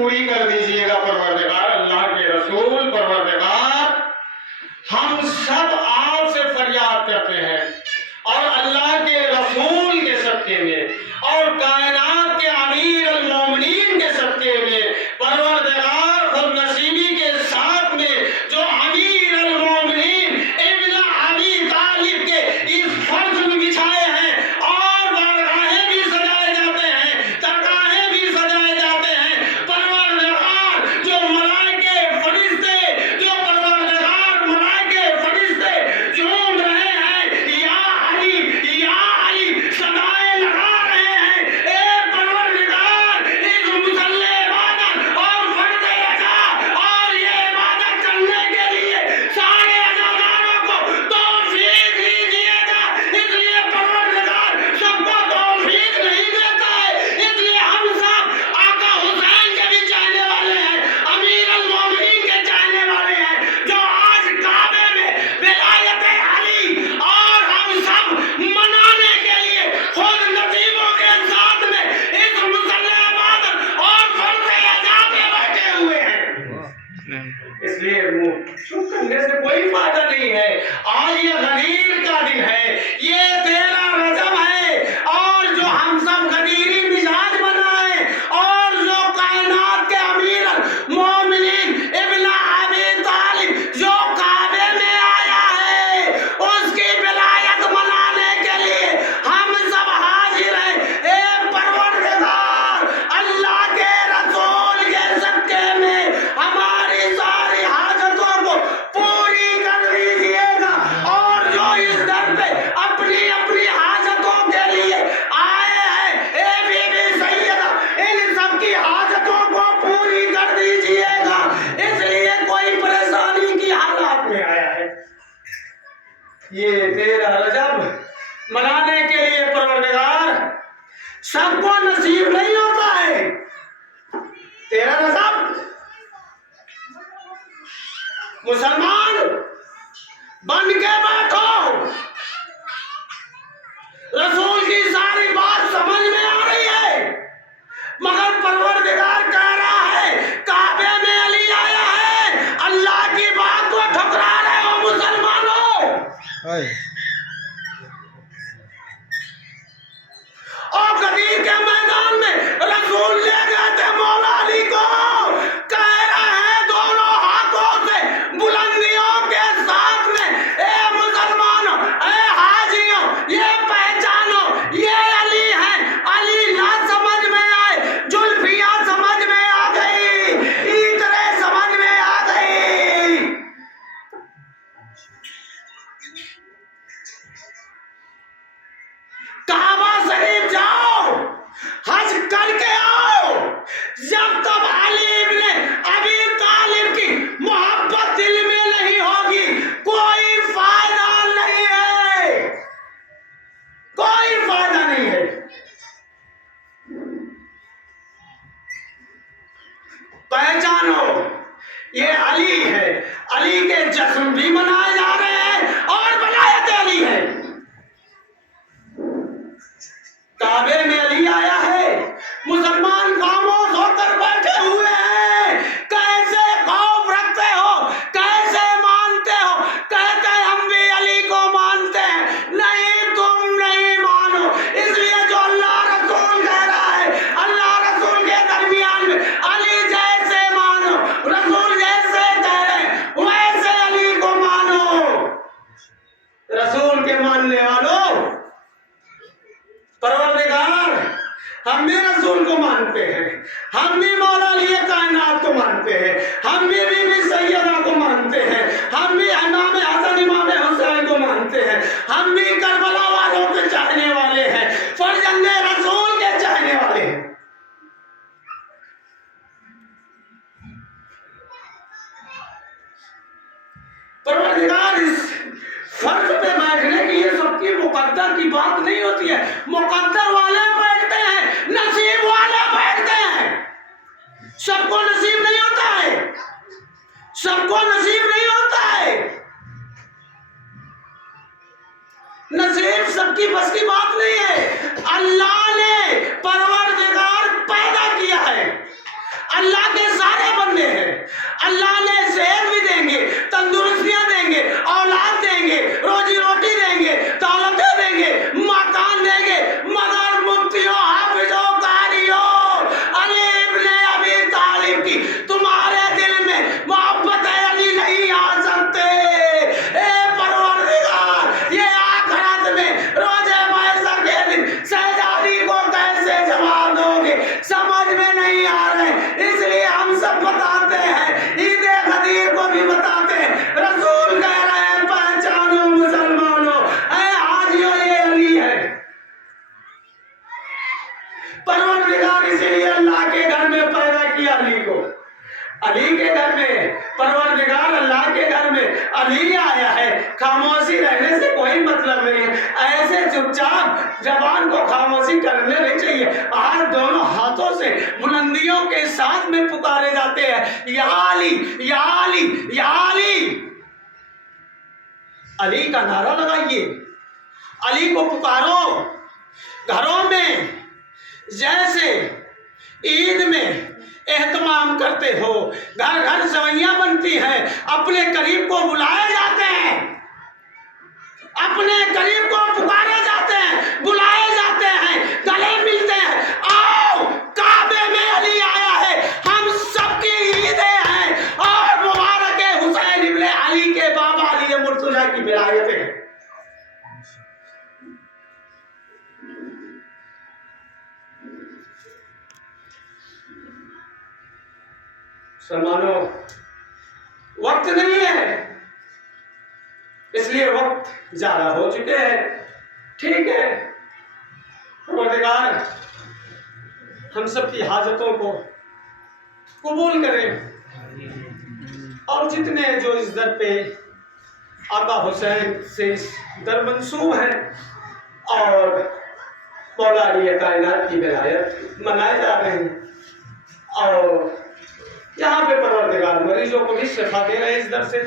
پوری کر دیجئے گا پروردگار، اللہ کے رسول پروردگار، ہم سب آپ سے فریاد کرتے ہیں اور اللہ کے رسول کے صدقے میں اور کائنات کے امیر المومنین کے صدقے میں پروردگار خود نصیبی کے ساتھ میں جو امیر المومنین ابن ابی طالب کے اس فرض میں بچھائے ہیں اور بارگاہیں بھی سجائے جاتے ہیں، درگاہیں بھی سجائے جاتے ہیں، پروردگار جو ملائکے فرشتے جو پروردگار ملائکے فرشتے جھوم رہے ہیں یا علی صدائیں لگا رہے ہیں، اے پروردگار اس مصلی عبادت اور فرض ادا اور یہ عبادت کرنے کے لیے سارے عزاداروں کو توفیق دیجیے گا، اس لیے پروردگار سب کو توفیق نہیں دیتا ہے، اس لیے ہم سب آقا حسین کے بھی چاہنے والے ہیں، امیر المومنین کے چاہنے والے ہیں، جو آج کعبے میں ولایت علی اور ہم سب منانے کے لیے خود نصیبوں کے ساتھ میں اس مصلی عبادت اور فرض ادا پہ بیٹھے ہوئے ہیں۔ اس لیے چپ کرنے سے کوئی فائدہ نہیں ہے۔ آج یہ غدیر کا دن ہے، یہ 13 رجب ہے، اور جو ہم سب غدیری مزاج بنائے اور جو کائنات کے امیر المومنین ابن ابی طالب جو کعبے میں آیا ہے اس کی ولایت منانے کے لیے ہم سب حاضر ہیں، اے پروردگار اللہ کے رسول کے صدقے میں ہماری ساری حاجتوں کو پوری کر دیجیے گا، اور جو اس در پہ اپنی اپنی حاجتوں کے لیے آئے ہیں، اے بی بی سیدہ ان سب کی حاجتوں کو پوری کر دیجیے گا، اس لیے کوئی پریشانی کی حالات میں آیا ہے۔ یہ 13 رجب منانے کے لیے پروردگار سب کو نصیب نہیں ہوتا ہے۔ 13 رجب مسلمان بن کے بیٹھو، رسول کی ساری بات سمجھ میں آ رہی ہے، مگر پروردگار کہہ رہا ہے کعبے میں علی آیا ہے، اللہ کی بات کو ٹھکرا رہے ہو مسلمانوں۔ اور غدیر کے میدان میں رسول لے گئے تھے مولا علی کو، کہہ رہے ہیں دونوں ہاتھوں سے بلندیوں کے ساتھ میں، اے مسلمانوں اے حاجیوں یہ پہچانو یہ علی ہیں، علی نہ سمجھ میں آئے جلفیاں سمجھ میں آ گئی، عطرے سمجھ میں آ گئی۔ کعبہ شریف جاؤ، حج کر کے آؤ، جب تک علی ابن ابی طالب کی محبت دل میں نہیں ہوگی کوئی فائدہ نہیں ہے، کوئی فائدہ نہیں ہے۔ پہچانو یہ علی ہے، علی کے جشن بھی منائے جا رہے ہیں اور ولایت علی ہے۔ کعبے میں علی آیا ہے، مسلمان خاموش ہو کر بیٹھے ہوئے ہیں، کیسے خوف رکھتے ہو، کیسے مانتے ہو، کہتے ہیں ہم بھی علی کو مانتے ہیں، نہیں تم نہیں مانو، اس لیے جو اللہ رسول کہہ رہا ہے اللہ رسول کے درمیان میں علی جیسے مانو، رسول جیسے کہہ رہے ہیں ویسے علی کو مانو۔ رسول کے ماننے والوں، پروردگار ہم بھی رسول کو مانتے ہیں، ہم بھی مولا علی کائنات کو مانتے ہیں، ہم بھی بی بی سیدہ کو مانتے ہیں، ہم بھی امام حسن امام حسین کو مانتے ہیں، ہم بھی کربلا والوں کے چاہنے والے ہیں، فرزند رسول کے چاہنے والے ہیں۔ پروردگار اس فرض پہ بیٹھنے کی یہ سب کی مقدر کی بات نہیں ہوتی ہے، مقدر والے بیٹھتے ہیں، نصیب والے بیٹھتے ہیں، سب کو نصیب نہیں ہوتا ہے، سب کو نصیب نہیں ہوتا ہے، نصیب سب کی بس کی بات نہیں ہے۔ اللہ نے پروردگار پیدا کیا ہے، اللہ کے سارے بندے ہیں، اللہ نے صحت بھی دیں گے، تندرستیاں دیں گے، اولاد دیں گے، روزی روٹی دیں گے، دولتیں دیں گے، مکان دیں گے، مگر مفتیوں، حافظوں، قاریوں، علی ابن ابی طالب کی تمہارے دل میں محبت علی نہیں آ سکتے۔ اے پروردگار، یہ آخرت میں روز محشر کے دن شہزادی کو کیسے جواب دو گے، سمجھ میں نہیں آ رہے، اس لیے ہم سب بتاتے ہیں، عید غدیر کو بھی بتاتے ہیں، رسول کہہ رہے ہیں پہچانو مسلمانوں، اے حاجیوں یہ علی ہے۔ پروردگار اسی لیے اللہ کے گھر میں پیدا کیا علی کو، علی کے گھر میں پروردگار اللہ کے گھر میں علی آیا ہے۔ خاموشی رہنے سے کوئی مطلب نہیں ہے، ایسے چپ چاپ زبان کو خاموشی کرنے نہیں چاہیے، آج دونوں ہاتھوں سے بلندیوں کے ساتھ میں پکارے جاتے ہیں، یا علی یا علی یا علی۔ علی کا نعرہ لگائیے، علی کو پکارو۔ گھروں میں جیسے عید میں اہتمام کرتے ہو، گھر گھر سوئیاں بنتی ہیں، اپنے قریب کو بلائے جاتے ہیں، اپنے قریب کو پکارے جاتے ہیں، بلائے جاتے ہیں، گلے ملتے ہیں، آؤ کعبے میں علی آیا ہے، ہم سب کی عیدیں ہیں، اور مبارک حسین ابن علی کے بابا علی مرتضیٰ کی ولایتیں ہیں۔ مسلمانوں، وقت نہیں ہے، اس لیے وقت زیادہ ہو چکے ہیں، ٹھیک ہے، پروردگار ہم سب کی حاجتوں کو قبول کرے، اور جتنے جو اس در پہ آقا حسین سے اس در منسوب ہیں اور مولا علی کائنات کی ولایت منائے جا رہے ہیں، اور یہاں پہ پروردگار مریضوں کو بھی شفا دے رہے ہیں اس در سے،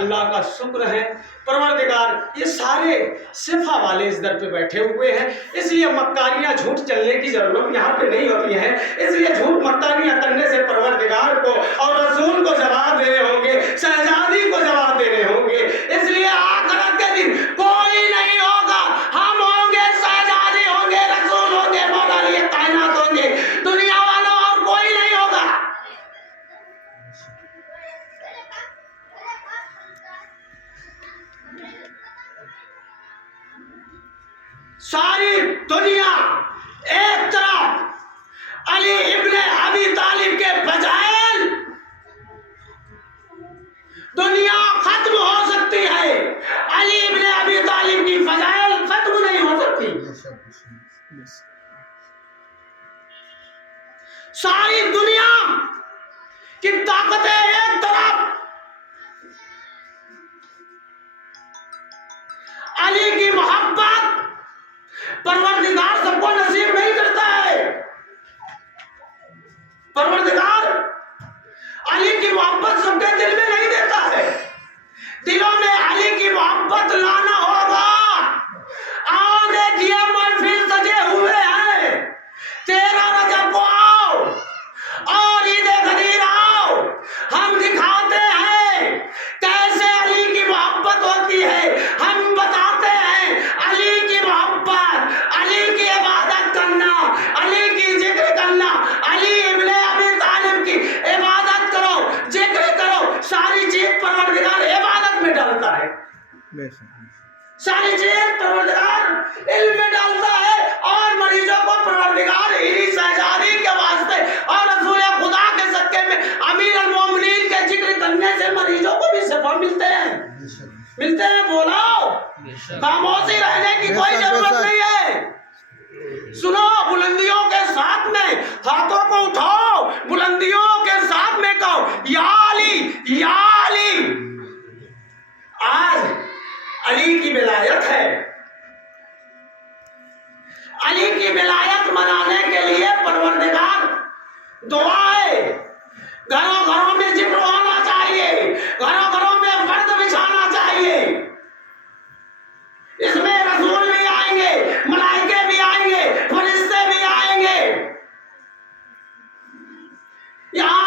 اللہ کا شکر ہے۔ پروردگار یہ سارے شفا والے اس در پہ بیٹھے ہوئے ہیں، اس لیے مکاریاں جھوٹ چلنے کی ضرورت یہاں پہ نہیں ہوتی ہے، اس لیے جھوٹ مکاریاں کرنے سے پروردگار کو اور رسول کو جواب دینے ہوں گے، شہزادی کو جواب دینے ہوں گے، اس لیے آخرت کے دن کوئی نہیں ہوگا، ہم ہوں گے، شہزادی ہوں گے، رسول ہوں گے، مولا علی کائنات ہوں گے، دنیا والوں اور کوئی نہیں ہوگا۔ ساری دنیا ایک طرف علی ابن ابی طالب کے فضائل، دنیا ختم ہو سکتی ہے، علی ابن ابی طالب کی فضائل ختم نہیں ہو سکتی۔ ساری دنیا کی طاقتیں ایک طرف، علی کی محبت پروردگار سب کو نصیب نہیں کرتا ہے، پروردگار علی کی محبت سب کے دل میں نہیں دیتا ہے، دلوں میں علی کی محبت لانا ہوگا۔ آؤ دیکھیے محفل سجے ہوئے ہیں، 13 رجب کو آؤ اور عید غدیر آؤ، ہم دکھاتے ہیں کیسے علی کی محبت ہوتی ہے، ہم بتاتے ہیں علی کی محبت، علی کی عبادت کرنا، علی کی ذکر کرنا، علی ابن ابی طالب کی عبادت کرو، ذکر کرو، ساری چیز پروردگار عبادت میں ڈالتا ہے، ساری چیز پروردگار علم میں ڈالتا ہے، اور مریضوں کو پروردگار انہی شہزادی کے واسطے اور رسول خدا کے صدقے میں امیر المومنین کے ذکر کرنے سے مریضوں کو بھی شفا ملتے ہیں، ملتے ہیں، بولو، خاموشی رہنے کی کوئی ضرورت نہیں ہے، سنو، بلندیوں کے ساتھ میں ہاتھوں کو اٹھاؤ، بلندیوں کے ساتھ میں کہو یا علی یا علی۔ آج علی کی ولایت ہے، علی کی ولایت منانے کے لیے پروردگار دعائیں، گھروں گھروں میں ذکر ہونا چاہیے، گھروں گھروں میں فرد بچھانا چاہیے، اس میں رسول بھی آئیں گے، ملائکے بھی آئیں گے، فرشتے بھی آئیں گے، یہاں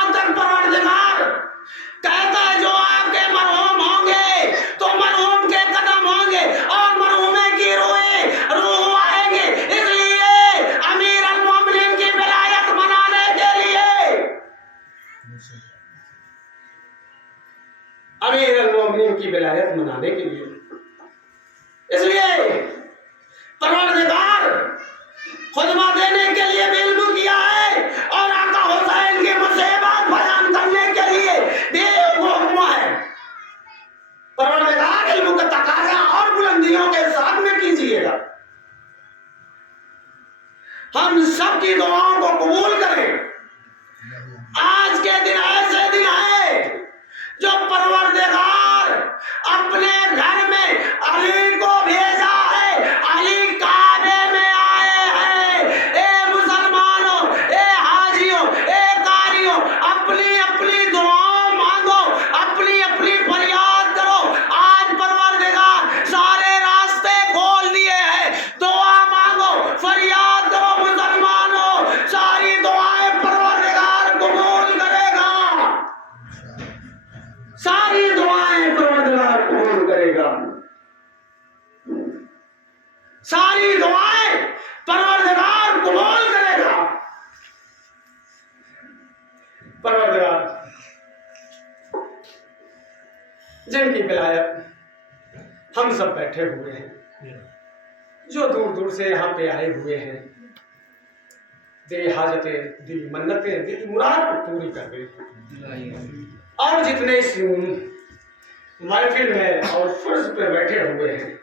کی ولایت منانے کے لیے۔ اس لیے پروردگار خطبہ دینے کے لیے بھی علم کیا ہے اور آقا حسین کی مصیبت بیان کرنے کے لیے بھی حکم ہے۔ پروردگار علم کا تقاضا اور بلندیوں کے ساتھ میں کیجیے گا۔ ہم سب کی دعاؤں کو قبول کریں۔ آج کے دن ایسے دن ہے جو پروردگار اپنے گھر میں علی کو بھیجا ہے، علی کعبے میں آئے ہیں۔ اے مسلمانوں، اے حاجیوں، اے قاریوں، اپنی اپنی دعاؤں مانگو، اپنی اپنی فریاد کرو۔ آج پروردگار سارے راستے کھول دیے ہیں، دعا مانگو، فریاد کرو مسلمانوں، ساری دعائیں پروردگار قبول کرے گا، ساری دعائیں پروردگار قبول کرے گا، ساری دعائیں پروردگار قبول کرے گا۔ پروردگار جن کی ولایت ہم سب بیٹھے ہوئے ہیں، جو دور دور سے یہاں پہ آئے ہوئے ہیں، دلی حاجتیں، دلی منتیں، دلی مراد کو پوری کر دے۔ اور جتنے اس محفل میں اور فرض پہ بیٹھے ہوئے ہیں،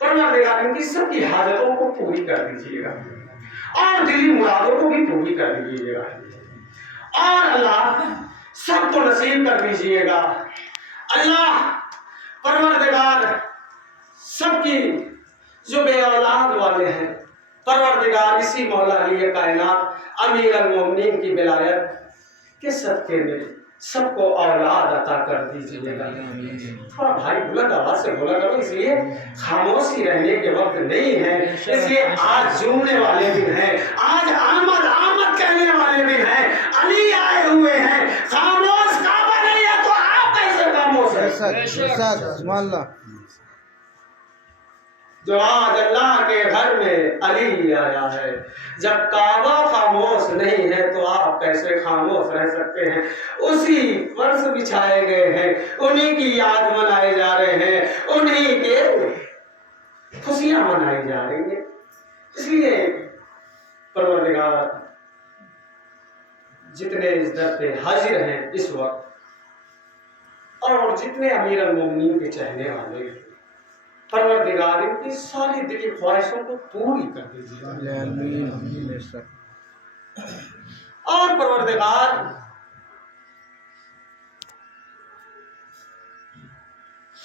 پروردگار ان کی سب کی حاجتوں کو پوری کر دیجیے گا اور دلی مرادوں کو بھی پوری کر دیجیے گا، اور اللہ سب کو نصیب کر دیجیے گا۔ اللہ پروردگار سب کی جو بے اولاد والے ہیں، پروردگار اسی مولا علی کائنات امیر المومنین کی ولایت کے صدقے میں سب کو اولاد عطا کر دیجیے گا۔ تھوڑا بھائی بلند آواز سے بولا کرو، اس لیے خاموشی رہنے کے وقت نہیں ہے، اس لیے آج جھومنے والے دن ہیں، آج آمد آمد کہنے والے دن ہیں، علی آئے ہوئے ہیں، خاموش کعبہ نہیں ہے تو آپ کیسے خاموش ہیں؟ جو آج اللہ کے گھر میں علی آیا ہے، جب کعبہ خاموش نہیں ہے تو آپ کیسے خاموش رہ سکتے ہیں؟ اسی فرش بچھائے گئے ہیں، انہی کی یاد منائے جا رہے ہیں، انہی کے خوشیاں منائی جا رہی ہیں۔ اس لیے پروردگار جتنے اس در پہ حاضر ہیں اس وقت، اور جتنے امیر المومنین کے چہنے والے ہیں، پروردگار ان کی ساری دلی خواہشوں کو پوری کر دیجیے۔ اور پروردگار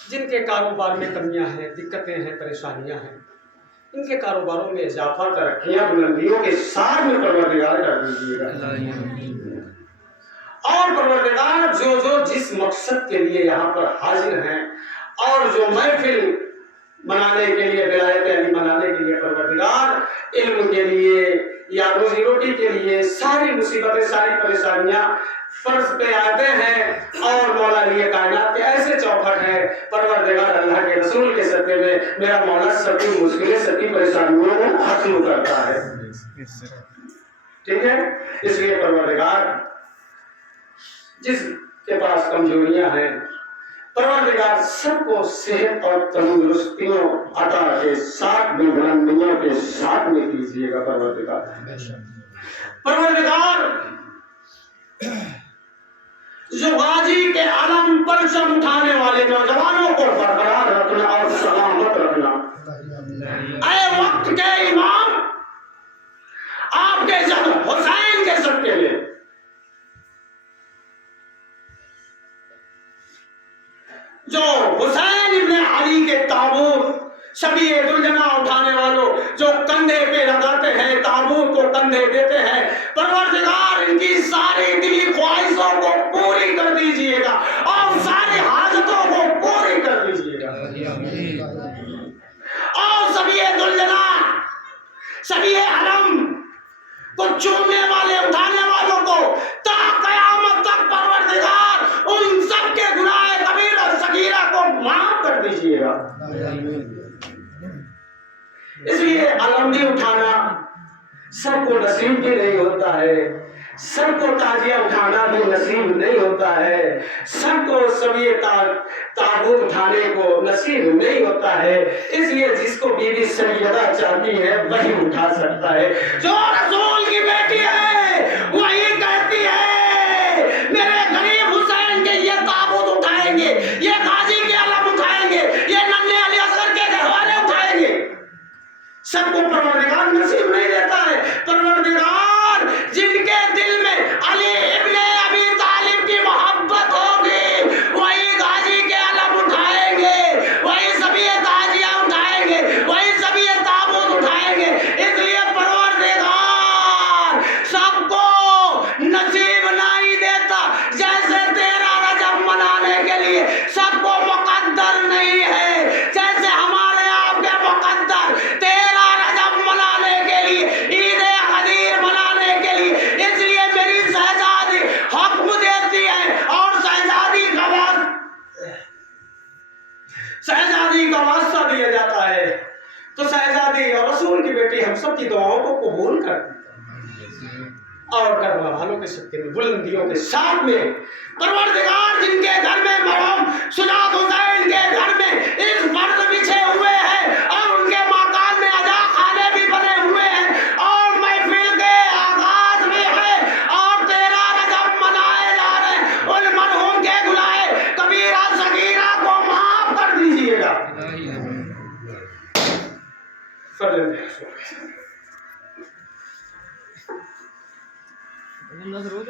جن کے کاروبار میں کمیاں ہیں، دقتیں ہیں، پریشانیاں ہیں، ان کے کاروباروں میں اضافہ ترقیاں بلندیوں کے ساتھ میں پروردگار کر دیجیے گا۔ اور پروردگار جو جس مقصد کے لیے یہاں پر حاضر ہیں اور جو محفل منانے کے لیے، ولایت علی منانے کے لیے، پروردگار علم کے لیے یا روزی روٹی کے لیے، ساری مصیبتیں، ساری پریشانیاں فرض پہ آتے ہیں، اور مولا علی کائنات کے ایسے چوکھٹ ہیں، پروردگار اللہ کے رسول کے صدقے میں میرا مولا سب کی مشکلیں، سب کی پریشانیوں کو ختم کرتا ہے۔ ٹھیک ہے؟ اس لیے پروردگار جس کے پاس کمزوریاں ہیں، پروردگار سب کو صحت اور تندرستیوں عطا کے ساتھ میں، بلندیوں کے ساتھ میں کیجیے گا۔ پروردگار جو غازی کے علم پرچم اٹھانے والے نوجوانوں کو برقرار رکھنا اور سلامت رکھنا، اے وقت کے امام، آپ کے جب حسین کے صدقے میں جو حسین ابن علی کے تابوت، شبیہ دلجنا اٹھانے والوں جو کندھے پہ لگاتے ہیں، تابوت کو کندھے دیتے ہیں، پروردگار ان کی ساری دلی خواہشوں کو پوری کر دیجیے گا اور ساری حاجتوں کو پوری کر دیجیے گا۔ اور شبیہ دلجنا، شبیہ حرم کو چومنے والے، اٹھانے والوں کو تا قیامت تک پروردگار ان سب کے گناہ کبیرہ اور صغیرہ کو معاف کر دیجیے گا۔ اس لیے علم بھی اٹھانا سب کو نصیب بھی نہیں ہوتا ہے، سب کو تازیہ اٹھانا بھی نصیب نہیں ہوتا ہے، سب کو سب یہ تابوت اٹھانے کو نصیب نہیں ہوتا ہے، اس لیے جس کو بی بی سیدہ چاہتی ہے وہی اٹھا سکتا ہے۔ جو رسول کی بیٹی ہے وہی کہتی ہے میرے غریب حسین کے یہ تابوت اٹھائیں گے، یہ غازی کے علم اٹھائیں گے، یہ ننھے علی اصغر کے گھر والے اٹھائیں گے۔ سب کو پروردگار نصیب نہیں دیتا ہے۔ پروردگار جن کے دل میں علی ابن ابی طالب کی محبت ہوگی وہی غازی کے علم اٹھائیں گے، وہی سبھی تازیہ اٹھائیں گے، وہی سبھی تابوت اٹھائیں گے۔ اس لیے پروردگار سب کو نصیب نہیں دیتا، جیسے 13 رجب منانے کے لیے سب کو مقدر نہیں ہے، جیسے ہمارے آپ کے مقدر 13 رجب منانے کے لیے، عید غدیر منانے کے لیے۔ اس لیے میری شہزادی حکم دیتی ہے اور شہزادی کا واسطہ دیا جاتا ہے، تو شہزادی اور رسول کی بیٹی ہم سب کی دعاؤں کو قبول کرتی ہے اور کربلا والوں کے صدقے میں بلندیوں کے ساتھ میں پروردگار جن کے گھر میں مرحوم سجاد حسین کے گھر میں اس فرض بچھے